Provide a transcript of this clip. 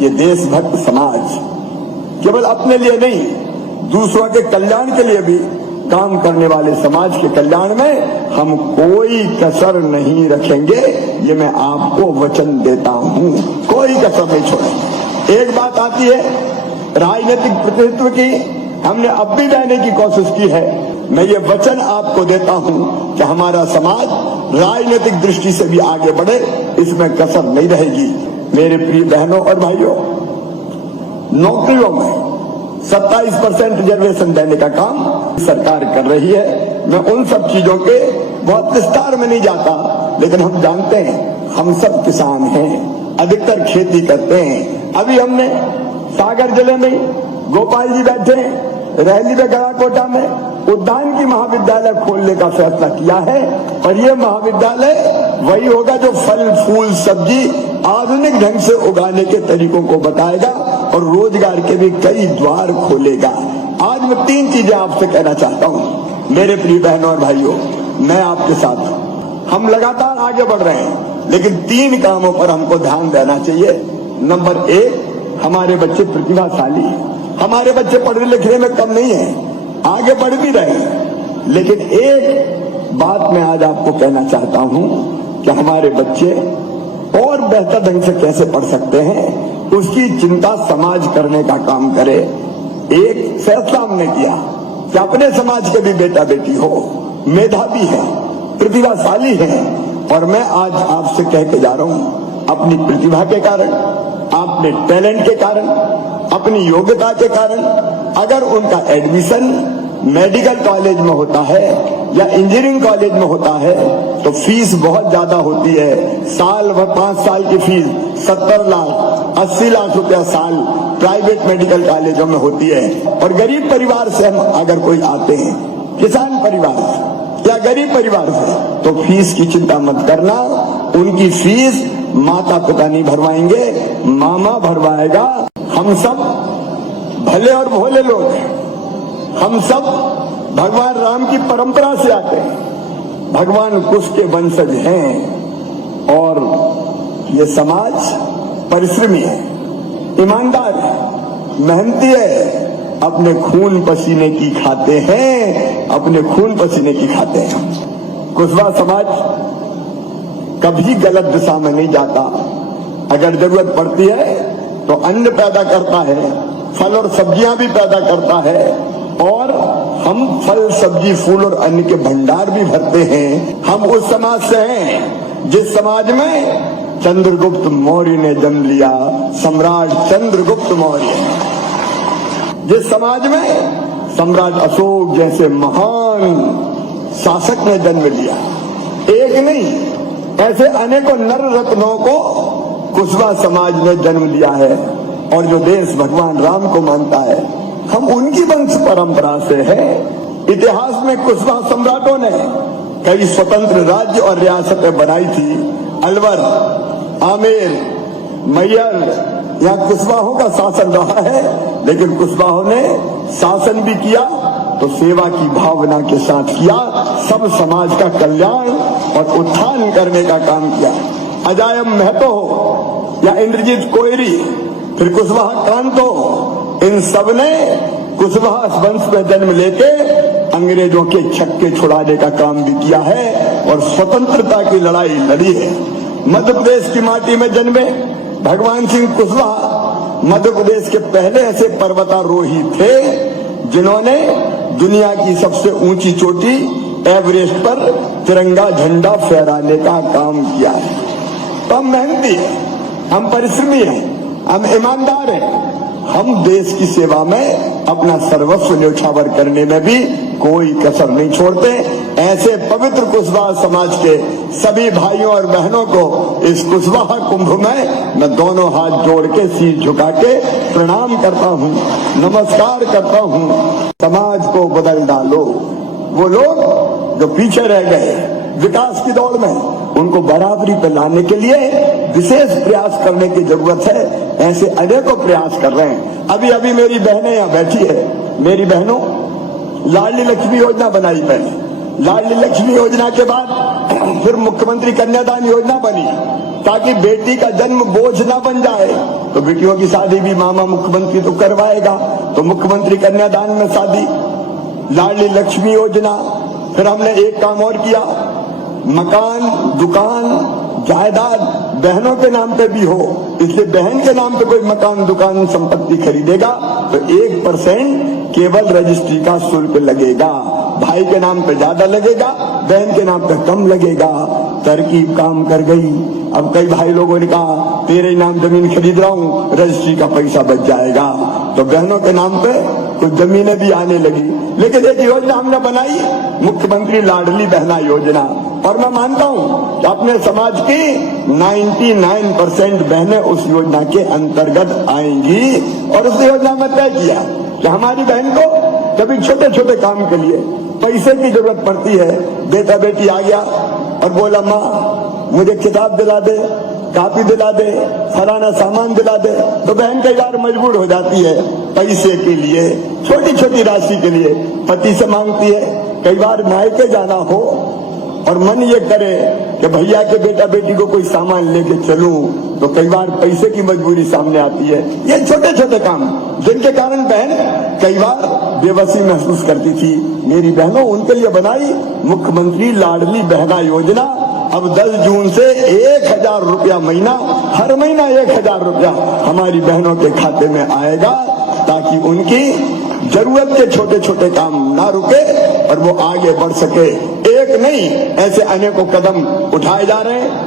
ये देशभक्त समाज केवल अपने लिए नहीं, दूसरों के कल्याण के लिए भी काम करने वाले समाज के कल्याण में हम कोई कसर नहीं रखेंगे। ये मैं आपको वचन देता हूं, कोई कसर नहीं छोड़ेंगे। एक बात आती है राजनीतिक प्रतिनिधित्व की, हमने अब भी देने की कोशिश की है। मैं ये वचन आपको देता हूं कि हमारा समाज राजनीतिक दृष्टि से भी आगे बढ़े, इसमें कसर नहीं रहेगी। मेरे प्रिय बहनों और भाइयों, नौकरियों में 27% रिजर्वेशन देने का काम सरकार कर रही है। मैं उन सब चीजों के बहुत विस्तार में नहीं जाता, लेकिन हम जानते हैं हम सब किसान हैं, अधिकतर खेती करते हैं। अभी हमने सागर जिले में गोपाल जी बैठे हैं, रैली में गड़ाकोटा में उद्यान की महाविद्यालय खोलने का फैसला किया है। और ये महाविद्यालय वही होगा जो फल फूल सब्जी आधुनिक ढंग से उगाने के तरीकों को बताएगा और रोजगार के भी कई द्वार खोलेगा। आज मैं 3 चीजें आपसे कहना चाहता हूं मेरे प्रिय बहनों और भाइयों, मैं आपके साथ हूं। हम लगातार आगे बढ़ रहे हैं, लेकिन 3 कामों पर हमको ध्यान देना चाहिए। नंबर 1, हमारे बच्चे प्रतिभाशाली हैं। हमारे बच्चे पढ़ने लिखने में कम नहीं है, आगे बढ़ भी रहे हैं। लेकिन एक बात मैं आज आपको कहना चाहता हूं कि हमारे बच्चे और बेहतर ढंग से कैसे पढ़ सकते हैं, उसकी चिंता समाज करने का काम करे। एक फैसला हमने किया कि अपने समाज के भी बेटा बेटी हो, मेधावी है, प्रतिभाशाली है, और मैं आज आपसे कह के जा रहा हूं अपनी प्रतिभा के कारण, अपने टैलेंट के कारण, अपनी योग्यता के कारण अगर उनका एडमिशन मेडिकल कॉलेज में होता है या इंजीनियरिंग कॉलेज में होता है तो फीस बहुत ज्यादा होती है। साल भर 5 साल की फीस 70 लाख 80 लाख रुपया साल प्राइवेट मेडिकल कॉलेजों में होती है। और गरीब परिवार से हम अगर कोई आते हैं, किसान परिवार से या गरीब परिवार से, तो फीस की चिंता मत करना। उनकी फीस माता पिता नहीं भरवाएंगे, मामा भरवाएगा। हम सब भले और भोले लोग हैं, हम सब भगवान राम की परंपरा से आते हैं, भगवान कुश के वंशज हैं। और ये समाज परिश्रमी है, ईमानदार है, मेहनती है, अपने खून पसीने की खाते हैं, अपने खून पसीने की खाते हैं। कुशवाहा समाज कभी गलत दिशा में नहीं जाता। अगर जरूरत पड़ती है तो अन्न पैदा करता है, फल और सब्जियां भी पैदा करता है, और हम फल सब्जी फूल और अन्न के भंडार भी भरते हैं। हम उस समाज से हैं जिस समाज में चंद्रगुप्त मौर्य ने जन्म लिया, सम्राट चंद्रगुप्त मौर्य, जिस समाज में सम्राट अशोक जैसे महान शासक ने जन्म लिया। एक नहीं, ऐसे अनेकों नर रत्नों को कुशवाहा समाज ने जन्म लिया है। और जो देश भगवान राम को मानता है, हम उनकी वंश परंपरा से हैं। इतिहास में कुशवाहा सम्राटों ने कई स्वतंत्र राज्य और रियासतें बनाई थी। अलवर, आमेर, मैयर, यहाँ कुशवाहों का शासन रहा है, लेकिन कुशवाहों ने शासन भी किया तो सेवा की भावना के साथ किया, सब समाज का कल्याण और उत्थान करने का काम किया। अजायब महतो हो या इंद्रजीत कोयरी, फिर कुशवाहा कांतो, इन सब ने कुशवाहा वंश में जन्म लेके अंग्रेजों के छक्के छुड़ाने का काम भी किया है और स्वतंत्रता की लड़ाई लड़ी है। मध्य प्रदेश की माटी में जन्मे भगवान सिंह कुशवाहा मध्य प्रदेश के पहले ऐसे पर्वतारोही थे जिन्होंने दुनिया की सबसे ऊंची चोटी एवरेस्ट पर तिरंगा झंडा फहराने का काम किया है। तो हम मेहनती हैं, हम परिश्रमी हैं, हम ईमानदार हैं, हम देश की सेवा में अपना सर्वस्व न्यौछावर करने में भी कोई कसर नहीं छोड़ते। ऐसे पवित्र कुशवाहा समाज के सभी भाइयों और बहनों को इस कुशवाहा कुंभ में मैं दोनों हाथ जोड़ के सिर झुका के प्रणाम करता हूँ, नमस्कार करता हूँ। समाज को बदल डालो। वो लोग जो पीछे रह गए विकास की दौड़ में, उनको बराबरी पर लाने के लिए विशेष प्रयास करने की जरूरत है। ऐसे अनेकों प्रयास कर रहे हैं। अभी अभी मेरी बहनें यहाँ बैठी है, मेरी बहनों लाडली लक्ष्मी योजना बनाई पहले, लाडली लक्ष्मी योजना के बाद फिर मुख्यमंत्री कन्यादान योजना बनी ताकि बेटी का जन्म बोझ ना बन जाए। तो तो बेटियों की शादी भी मामा मुख्यमंत्री तो करवाएगा, तो मुख्यमंत्री कन्यादान में शादी, लाडली लक्ष्मी योजना। फिर हमने एक काम और किया, मकान, दुकान, जायदाद बहनों के नाम पे भी हो, इसलिए बहन के नाम पे कोई मकान, दुकान, संपत्ति खरीदेगा तो 1% केवल रजिस्ट्री का शुल्क लगेगा। भाई के नाम पे ज्यादा लगेगा, बहन के नाम पे कम लगेगा। तरकीब काम कर गई। अब कई भाई लोगों ने कहा तेरे नाम जमीन खरीद रहा हूं, रजिस्ट्री का पैसा बच जाएगा, तो बहनों के नाम पे कुछ जमीनें भी आने लगी। लेकिन एक योजना हमने बनाई, मुख्यमंत्री लाडली बहना योजना, और मैं मानता हूं कि अपने समाज की 99% बहनें उस योजना के अंतर्गत आएंगी। और उस योजना में तय किया कि हमारी बहन को कभी छोटे छोटे काम के लिए पैसे की जरूरत पड़ती है, बेटा बेटी आ गया और बोला माँ मुझे किताब दिला दे, कापी दिला दे, फलाना सामान दिला दे, तो बहन कई बार मजबूर हो जाती है पैसे के लिए, छोटी छोटी राशि के लिए पति से मांगती है। कई बार मायके जाना हो और मन ये करे कि भैया के बेटा बेटी को कोई सामान लेके चलूं, तो कई बार पैसे की मजबूरी सामने आती है। ये छोटे छोटे काम जिनके कारण बहन कई बार बेबसी महसूस करती थी। मेरी बहनों, उनके लिए बनाई मुख्यमंत्री लाडली बहना योजना। अब 10 जून से 1000 रुपया महीना, हर महीना 1000 रुपया हमारी बहनों के खाते में आएगा, ताकि उनकी जरूरत के छोटे छोटे काम ना रुके और वो आगे बढ़ सके। एक नहीं, ऐसे अनेकों कदम उठाए जा रहे हैं।